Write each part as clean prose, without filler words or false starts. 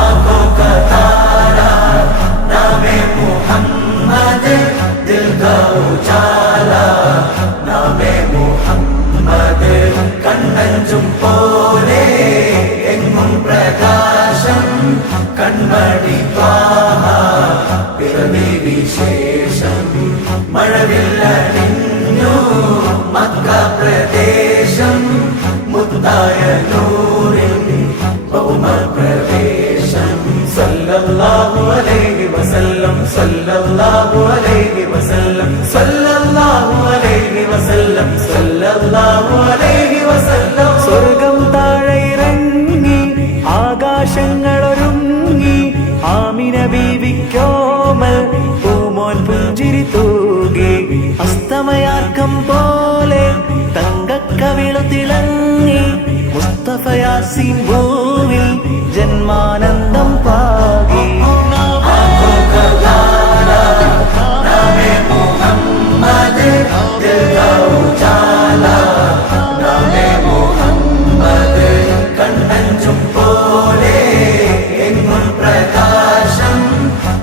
आंखों का तारा नामे मुहम्मद, दिल का उजाला नामे मुहम्मद, कण्णഞ്ചും പോലെ എങ്ങും പ്രകാശം കൺമണി ത്വാഹ പിറവി വിശേഷം മഴവില്ലണിഞ്ഞു മക്ക പ്രദേശം മുത്തായ നൂറിൻ ഭൗമപ്രവേശം സല്ലല്ലാഹു അലൈഹി വസല്ലം സല്ലല്ലാഹു അലൈഹി വസല്ലം സല്ലല്ലാഹു അലൈഹി വസല്ലം സല്ലല്ലാഹു അലൈഹി വസല്ലം. സ്വർഗം താഴെ ഇറങ്ങി ആകാശങ്ങളൊരുങ്ങി ആമിന ബീവിക്കോമൽ പൂമോൻ പുഞ്ചിരി തൂകി അസ്തമയാർക്കം പോലെ തങ്കക്കവിളു തിളങ്ങി മുസ്തഫ യാസീൻ ഭൂവിൽ ജന്മാനന്ദം പാകി. കണ്ണഞ്ചും പോലെ എങ്ങും പ്രകാശം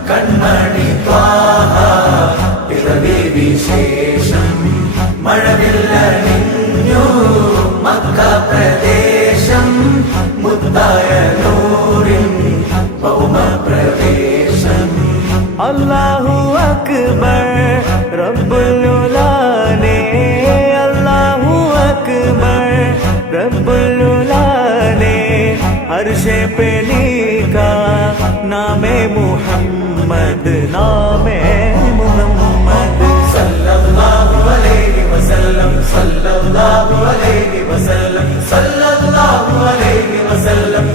കൺമണി ത്വാഹ പിറവി വിശേഷം മഴവില്ലണിഞ്ഞു മക്ക പ്രദേശം മുത്തായ നൂറിൻ ഭൗമപ്രവേശം. അല്ലാഹു അക്ബർ റബ്ബുൽ ഉലാനെ, അല്ലാഹു അക്ബർ റബ്ബുൽ ഉലാനെ, അർശേ पे लिखा नामे मुहम्मद, नामे मुहम्मद. सल्लल्लाहु अलैहि वसल्लम सल्लल्लाहु अलैहि वसल्लम सल्लल्लाहु अलैहि वसल्लम